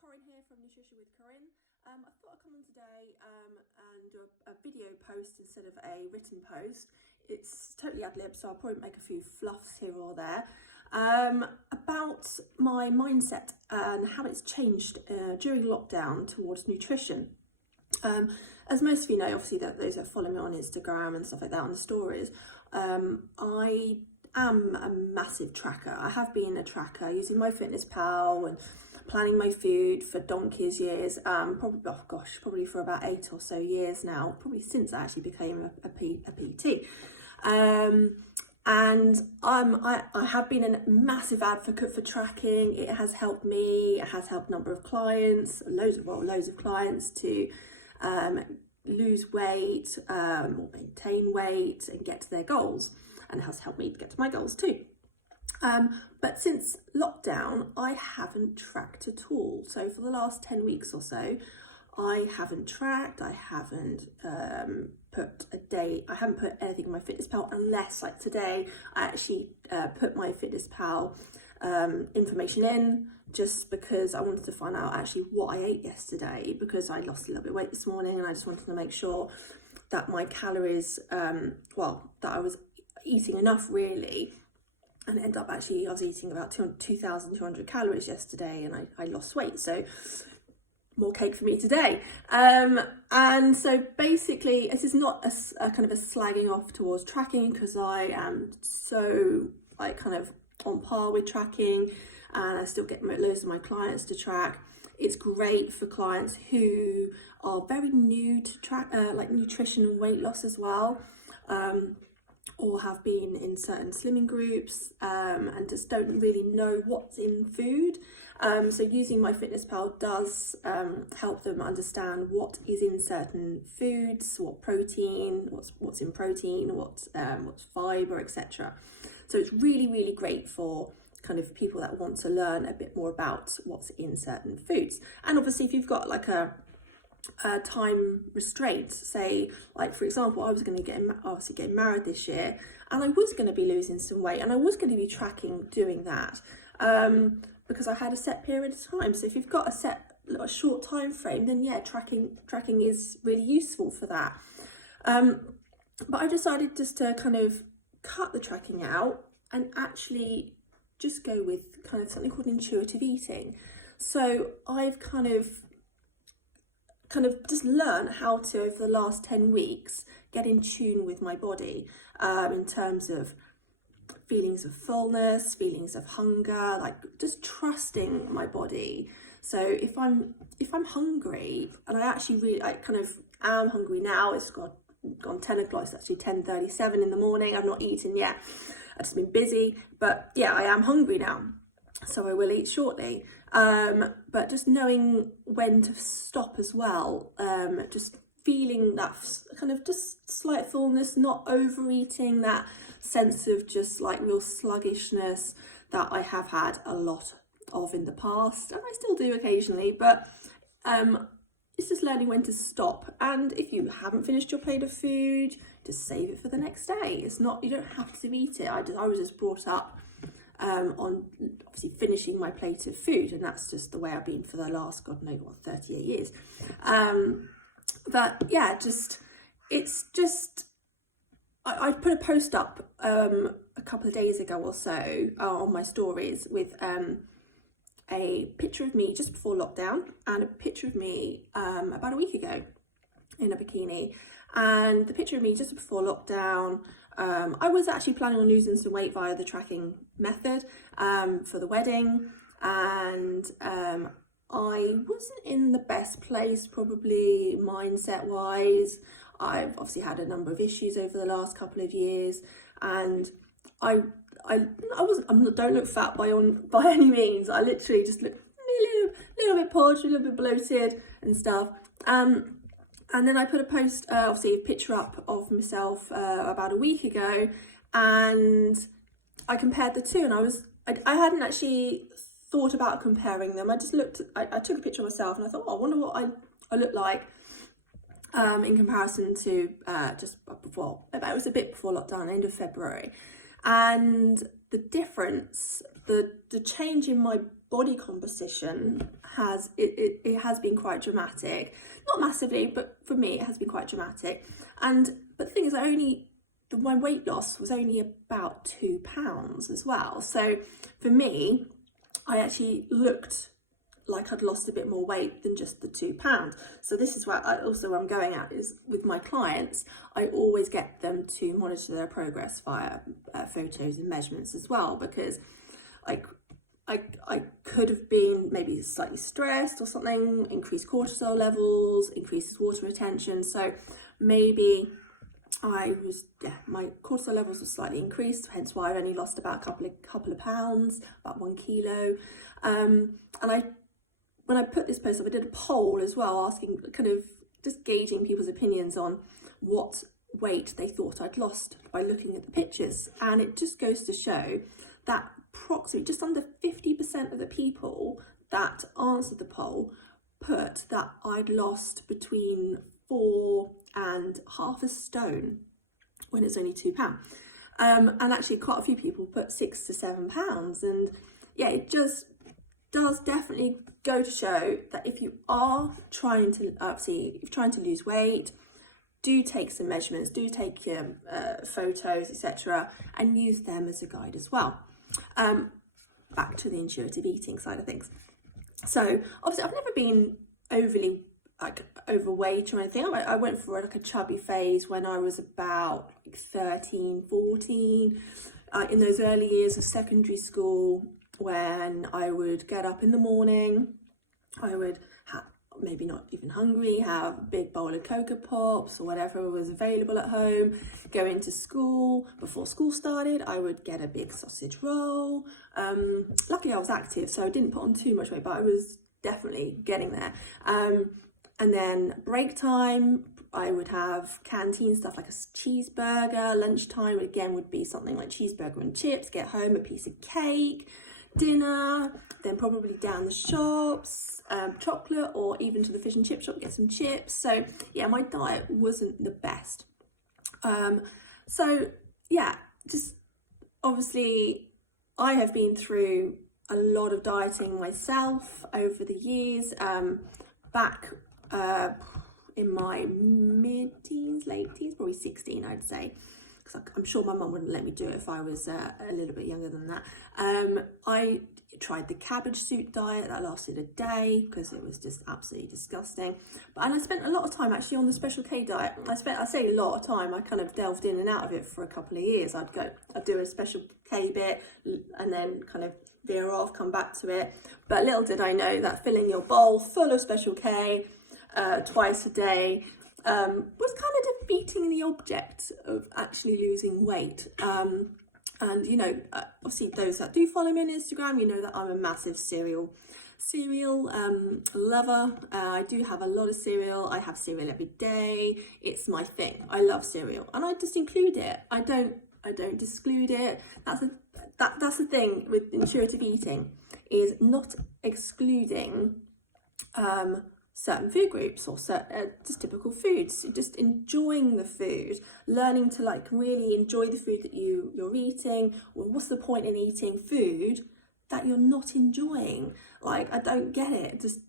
Corinne here from Nutrition with Corinne. I thought I'd come on today and do a video post instead of a written post. It's totally ad lib, so I'll probably make a few fluffs here or there about my mindset and how it's changed during lockdown towards nutrition. As most of you know, obviously, that those that follow me on Instagram and stuff like that on the stories, I am a massive tracker. I have been a tracker using MyFitnessPal and planning my food for donkey's years, probably for about 8 or so years now, probably since I actually became a PT. And I have been a massive advocate for tracking. It has helped me, it has helped a number of clients, loads of clients to lose weight or maintain weight and get to their goals, and it has helped me get to my goals too. But since lockdown, I haven't tracked at all. So for the last 10 weeks or so, I haven't tracked, I haven't put a date, I haven't put anything in my FitnessPal, unless like today, I actually put my FitnessPal information in, just because I wanted to find out actually what I ate yesterday, because I lost a little bit of weight this morning and I just wanted to make sure that my calories, that I was eating enough really. And end up actually, I was eating about 2,200 calories yesterday and I lost weight. So more cake for me today. And so basically, this is not a kind of a slagging off towards tracking, because I am so like kind of on par with tracking, and I still get loads of my clients to track. It's great for clients who are very new to track, like nutrition and weight loss as well. Or have been in certain slimming groups and just don't really know what's in food. So using MyFitnessPal does help them understand what is in certain foods, what protein, what's in protein, what's fibre, etc. So it's really, really great for kind of people that want to learn a bit more about what's in certain foods. And obviously, if you've got like a time restraint, say like for example, I was going to get married this year, and I was going to be losing some weight, and I was going to be tracking doing that because I had a set period of time. So if you've got a short time frame, then yeah, tracking is really useful for that. But I decided just to kind of cut the tracking out and actually just go with kind of something called intuitive eating. So I've kind of just learn how to, over the last 10 weeks, get in tune with my body in terms of feelings of fullness, feelings of hunger, like just trusting my body. So if I'm hungry, and I kind of am hungry now, it's gone 10 o'clock, it's actually 10:37 in the morning, I've not eaten yet, I've just been busy, but yeah, I am hungry now. So I will eat shortly, but just knowing when to stop as well, just feeling that kind of just slight fullness, not overeating, that sense of just like real sluggishness that I have had a lot of in the past, and I still do occasionally, but it's just learning when to stop. And if you haven't finished your plate of food, just save it for the next day. You don't have to eat it. I was just brought up on obviously finishing my plate of food, and that's just the way I've been for the last 38 years. But yeah, I put a post up a couple of days ago or so on my stories with a picture of me just before lockdown and a picture of me about a week ago in a bikini. And the picture of me just before lockdown, I was actually planning on losing some weight via the tracking method for the wedding, and I wasn't in the best place don't look fat by any means. I literally just look a little bit podged, a little bit bloated and stuff. And then I put a post, obviously a picture up of myself about a week ago, and I compared the two, and I hadn't actually thought about comparing them. I took a picture of myself and I thought, I wonder what I look like in comparison to just before. It was a bit before lockdown, end of February. And the difference, the change in my body composition has been quite dramatic, not massively, but for me it has been quite dramatic. But the thing is, my weight loss was only about 2 pounds as well. So for me, I actually looked like I'd lost a bit more weight than just the 2 pounds. So this is where I'm going at, is with my clients, I always get them to monitor their progress via photos and measurements as well, because I could have been maybe slightly stressed or something, increased cortisol levels, increases water retention. So maybe my cortisol levels were slightly increased, hence why I only lost about a couple of pounds, about 1 kilo. When I put this post up, I did a poll as well, asking, kind of just gauging people's opinions on what weight they thought I'd lost by looking at the pictures. And it just goes to show that approximately just under 50% of the people that answered the poll put that I'd lost between 4 and half a stone when it's only 2 pounds. And actually quite a few people put 6 to 7 pounds. And yeah, it just does definitely go to show that if you are trying to lose weight, do take some measurements, do take your photos, etc., and use them as a guide as well. Back to the intuitive eating side of things. So obviously I've never been overly overweight or anything. I went for a chubby phase when I was about 13, 14, in those early years of secondary school, when I would get up in the morning, I would have, maybe not even hungry, have a big bowl of Cocoa Pops or whatever was available at home, go into school. Before school started, I would get a big sausage roll. Luckily I was active, so I didn't put on too much weight, but I was definitely getting there. And then break time, I would have canteen stuff like a cheeseburger. Lunchtime again would be something like cheeseburger and chips. Get home, a piece of cake. Dinner, then probably down the shops, chocolate, or even to the fish and chip shop, get some chips. So yeah, my diet wasn't the best. So yeah, just obviously I have been through a lot of dieting myself over the years. Back in my mid-teens, late teens, probably 16, I'd say. I'm sure my mum wouldn't let me do it if I was a little bit younger than that. I tried the cabbage soup diet. That lasted a day because it was just absolutely disgusting. And I spent a lot of time actually on the Special K diet. I say a lot of time, I kind of delved in and out of it for a couple of years. I'd do a Special K bit and then kind of veer off, come back to it. But little did I know that filling your bowl full of Special K twice a day was kind of defeating the object of actually losing weight. And you know, obviously those that do follow me on Instagram, you know that I'm a massive cereal lover. I do have a lot of cereal. I have cereal every day. It's my thing. I love cereal, and I just include it. I don't exclude it. That's the thing with intuitive eating, is not excluding certain food groups or just typical foods. Just enjoying the food, learning to like really enjoy the food that you're eating. Well, what's the point in eating food that you're not enjoying? Like, I don't get it. Just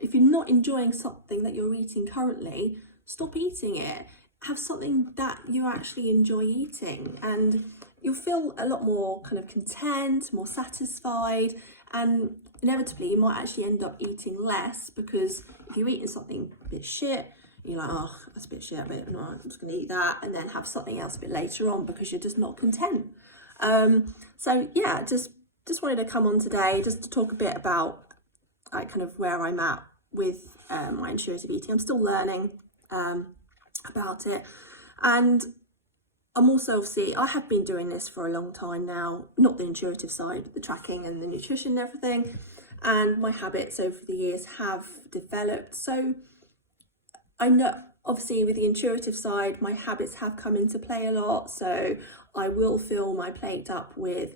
if you're not enjoying something that you're eating currently, stop eating it. Have something that you actually enjoy eating, and you'll feel a lot more kind of content, more satisfied, and inevitably you might actually end up eating less, because if you're eating something a bit shit, you're like, oh, that's a bit shit, but no, I'm just going to eat that, and then have something else a bit later on because you're just not content. So yeah, just wanted to come on today just to talk a bit about like kind of where I'm at with my intuitive eating. I'm still learning about it, and I'm also, obviously, I have been doing this for a long time now, not the intuitive side, but the tracking and the nutrition and everything, and my habits over the years have developed. So I know, obviously, with the intuitive side, my habits have come into play a lot. So I will fill my plate up with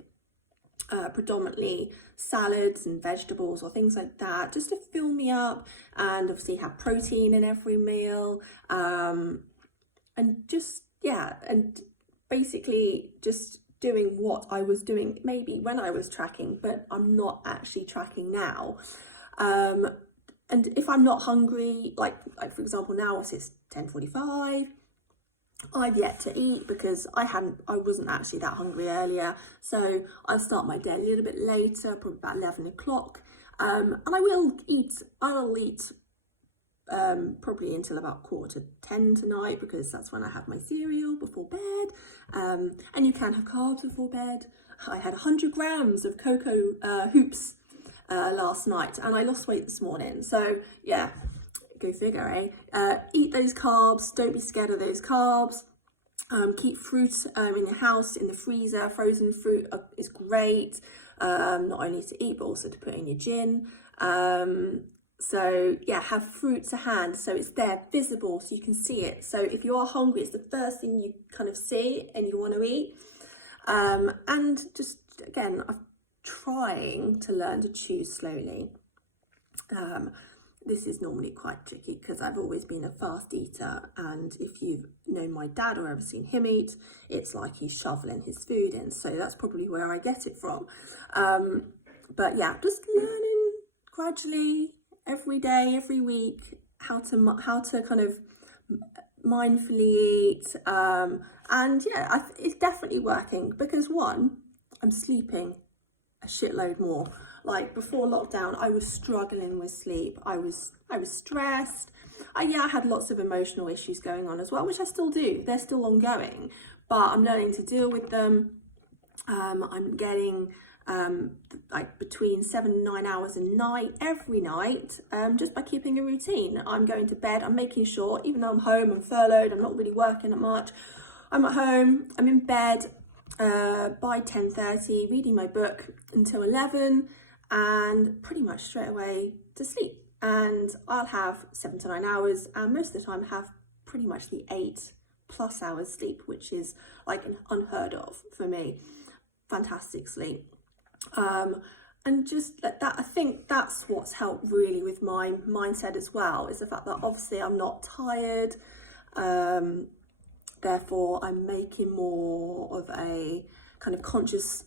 predominantly salads and vegetables or things like that, just to fill me up, and obviously have protein in every meal, and just, yeah, and basically just doing what I was doing maybe when I was tracking, but I'm not actually tracking now. And if I'm not hungry, like for example now it's 10:45, I've yet to eat because I wasn't actually that hungry earlier, so I start my day a little bit later, probably about 11 o'clock, and I'll eat probably until about 9:45 tonight, because that's when I have my cereal before bed, and you can have carbs before bed. I had 100 grams of cocoa hoops last night, and I lost weight this morning, so yeah, go figure, eh? Eat those carbs, don't be scared of those carbs. Keep fruit in your house, in the freezer. Frozen fruit is great, not only to eat but also to put in your gin. So yeah, have fruit to hand so it's there, visible, so you can see it. So if you are hungry, it's the first thing you kind of see and you want to eat. And just again, I'm trying to learn to choose slowly. This is normally quite tricky because I've always been a fast eater, and if you've known my dad or ever seen him eat, it's like he's shoveling his food in, so that's probably where I get it from. But yeah, just learning gradually, every day, every week, how to kind of mindfully eat, and yeah, it's definitely working, because one, I'm sleeping a shitload more. Like before lockdown, I was struggling with sleep. I was stressed. I had lots of emotional issues going on as well, which I still do. They're still ongoing, but I'm learning to deal with them. I'm getting like between 7 and 9 hours a night, every night, just by keeping a routine. I'm going to bed, I'm making sure, even though I'm home, I'm furloughed, I'm not really working that much, I'm at home, I'm in bed by 10:30, reading my book until 11, and pretty much straight away to sleep. And I'll have 7 to 9 hours, and most of the time have pretty much the 8+ hours sleep, which is like unheard of for me. Fantastic sleep. And just that, I think that's what's helped really with my mindset as well, is the fact that obviously I'm not tired, therefore I'm making more of a kind of conscious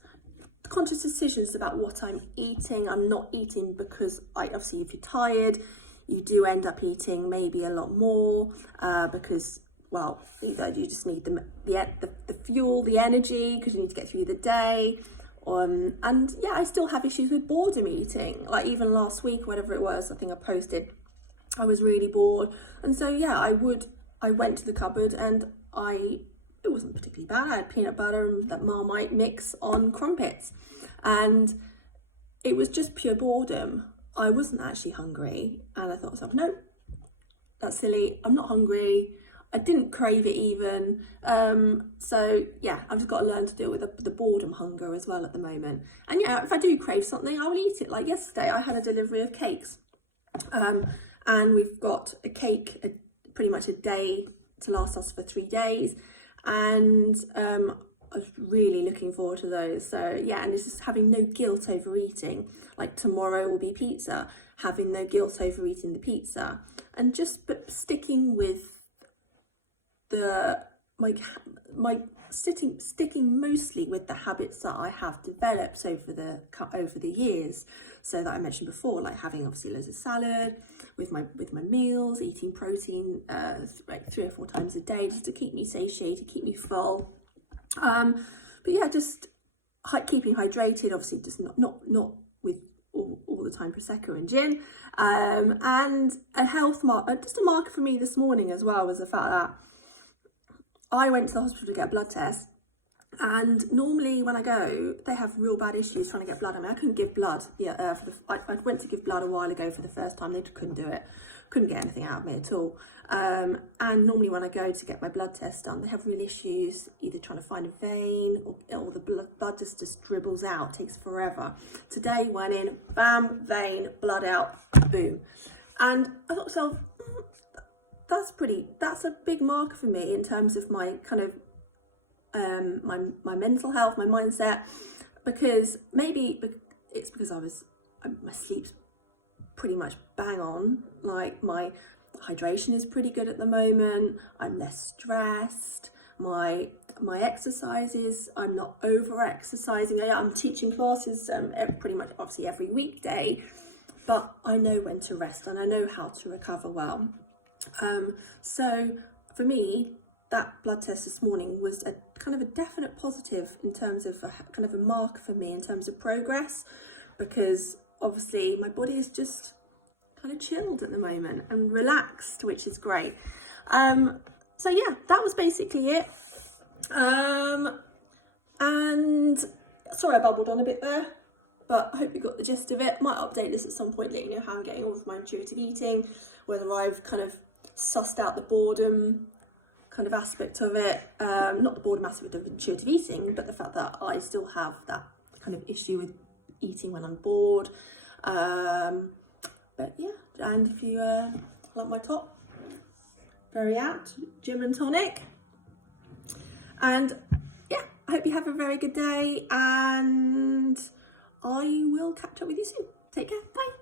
decisions about what I'm eating. I'm not eating because obviously if you're tired, you do end up eating maybe a lot more, because, well, either you just need the fuel, the energy, because you need to get through the day. And yeah, I still have issues with boredom eating. Like even last week, whatever it was, I think I posted, I was really bored. And so yeah, I went to the cupboard and it wasn't particularly bad. I had peanut butter and that Marmite mix on crumpets. And it was just pure boredom. I wasn't actually hungry. And I thought to myself, no, that's silly. I'm not hungry. I didn't crave it even. So yeah, I've just got to learn to deal with the boredom hunger as well at the moment. And yeah, if I do crave something, I will eat it. Like yesterday, I had a delivery of cakes. And we've got a cake pretty much a day to last us for 3 days. And I was really looking forward to those. So yeah, and it's just having no guilt over eating. Like tomorrow will be pizza, having no guilt over eating the pizza, and just sticking with my sticking mostly with the habits that I have developed over the years. So that I mentioned before, like having obviously loads of salad with my meals, eating protein like 3 or 4 times a day, just to keep me satiated, keep me full. But yeah, just keeping hydrated, obviously just not with all the time Prosecco and gin. And a health just a marker for me this morning as well was the fact that I went to the hospital to get a blood test, and normally when I go, they have real bad issues trying to get blood. I mean, I couldn't give blood. Yeah, I went to give blood a while ago for the first time. They couldn't do it. Couldn't get anything out of me at all. And normally when I go to get my blood test done, they have real issues, either trying to find a vein or the blood just dribbles out. It takes forever. Today went in, bam, vein, blood out, boom. And I thought to myself, that's a big marker for me in terms of my kind of my mental health, my mindset, because maybe it's because my sleep's pretty much bang on. Like my hydration is pretty good at the moment. I'm less stressed. My my exercises. I'm not over exercising. I'm teaching classes pretty much obviously every weekday, but I know when to rest and I know how to recover well. So for me, that blood test this morning was a kind of a definite positive in terms of kind of a marker for me in terms of progress, because obviously my body is just kind of chilled at the moment and relaxed, which is great. So yeah, that was basically it. And sorry I bubbled on a bit there, but I hope you got the gist of it. Might update this at some point, let you know how I'm getting on with my intuitive eating, whether I've kind of sussed out the boredom kind of aspect of it. Not the boredom aspect of intuitive eating, but the fact that I still have that kind of issue with eating when I'm bored. But yeah, and if you like my top, very out, gym and tonic. And yeah, I hope you have a very good day, and I will catch up with you soon. Take care, bye.